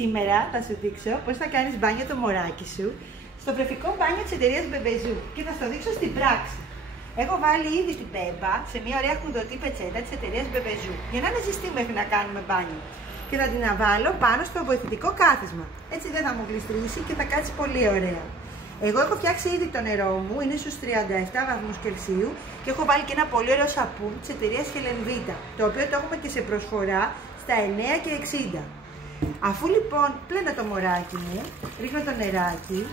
Σήμερα θα σου δείξω πώς θα κάνεις μπάνιο το μωράκι σου στο βρεφικό μπάνιο της εταιρείας Μπεμπεζού και θα στο δείξω στην πράξη. Έχω βάλει ήδη την Μπέμπα σε μια ωραία χουντωτή πετσέτα της εταιρείας Μπεμπεζού για να είναι ζεστή μέχρι να κάνουμε μπάνιο. Και θα την αβάλω πάνω στο βοηθητικό κάθισμα. Έτσι δεν θα μου γλιστρήσει και θα κάτσει πολύ ωραία. Εγώ έχω φτιάξει ήδη το νερό μου, είναι στους 37 βαθμούς Κελσίου και έχω βάλει και ένα πολύ ωραίο σαπούνι της εταιρείας Helen-Vita, το οποίο το έχουμε και σε προσφορά στα 9 και 60. Αφού λοιπόν πλένω το μωράκι μου, ρίχνω το νεράκι.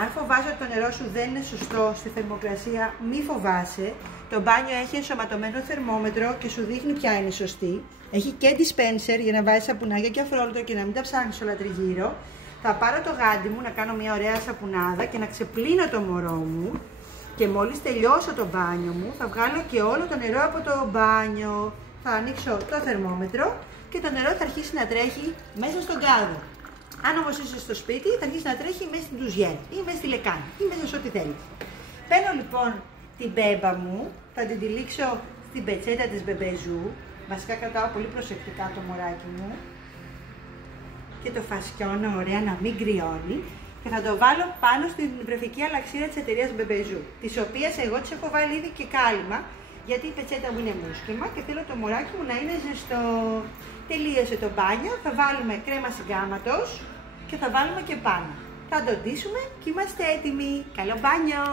Αν φοβάσαι ότι το νερό σου δεν είναι σωστό στη θερμοκρασία, μη φοβάσαι. Το μπάνιο έχει ενσωματωμένο θερμόμετρο και σου δείχνει ποια είναι η σωστή. Έχει και dispenser για να βάζεις σαπουνάκια και αφρόλουτο και να μην τα ψάχνεις όλα τριγύρω. Θα πάρω το γάντι μου να κάνω μια ωραία σαπουνάδα και να ξεπλύνω το μωρό μου. Και μόλις τελειώσω το μπάνιο μου, θα βγάλω και όλο το νερό από το μπάνιο. Θα ανοίξω το θερμόμετρο και το νερό θα αρχίσει να τρέχει μέσα στον κάδο. Αν όμως είσαι στο σπίτι, θα αρχίσει να τρέχει μέσα στην ντουζιέρα ή μέσα στη λεκάνη ή μέσα σε ό,τι θέλεις. Παίρνω λοιπόν την Μπέμπα μου, θα την τυλίξω στην πετσέτα της Μπεμπεζού. Βασικά κρατάω πολύ προσεκτικά το μωράκι μου και το φασκιώνω ωραία να μην κρυώνει και θα το βάλω πάνω στην βρεφική αλαξίρα της εταιρείας Μπεμπεζού, της οποίας εγώ της έχω βάλει ήδη και κάλυμα, γιατί η πετσέτα μου είναι μουσκεμα και θέλω το μωράκι μου να είναι ζεστό. Τελείωσε το μπάνιο, θα βάλουμε κρέμα συγκάματος και θα βάλουμε και πάνω. Θα το ντύσουμε και είμαστε έτοιμοι. Καλό μπάνιο!